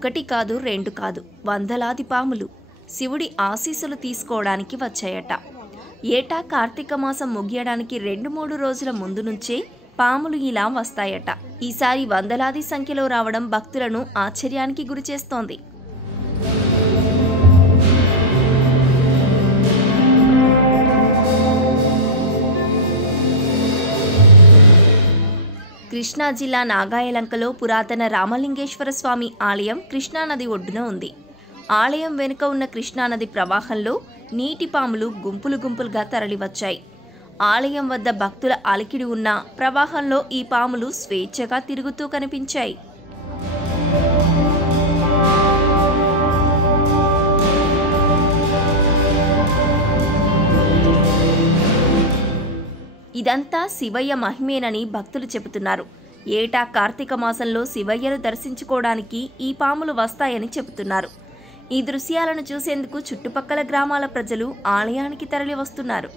ఒకటి కాదు రెండు కాదు వందలాది పాములు శివుడి ఆశీస్సులు తీసుకోవడానికి వచ్చాయట. ఏటా కార్తీక మాసం ముగియడానికి 2-3 రోజుల ముందు నుంచే పాములు ఇలా వస్తాయట. ఈసారి వందలాది సంఖ్యలో రావడం భక్తులను ఆశ్చర్యానికి గురిచేస్తోంది. కృష్ణా జిల్లా నాగాయలంకలో పురాతన రామలింగేశ్వర స్వామి ఆలయం కృష్ణానది ఒడ్డున ఉంది. ఆలయం వెనుక ఉన్న కృష్ణానది ప్రవాహంలో నీటి పాములు గుంపులు గుంపులుగా తరలివచ్చాయి. ఆలయం వద్ద భక్తుల అలికిడి ఉన్న ప్రవాహంలో ఈ పాములు స్వేచ్ఛగా తిరుగుతూ కనిపించాయి. ఇదంతా శివయ్య మహిమేనని భక్తులు చెబుతున్నారు. ఏటా కార్తీక మాసంలో శివయ్యను దర్శించుకోవడానికి ఈ పాములు వస్తాయని చెబుతున్నారు. ఈ దృశ్యాలను చూసేందుకు చుట్టుపక్కల గ్రామాల ప్రజలు ఆలయానికి తరలి వస్తున్నారు.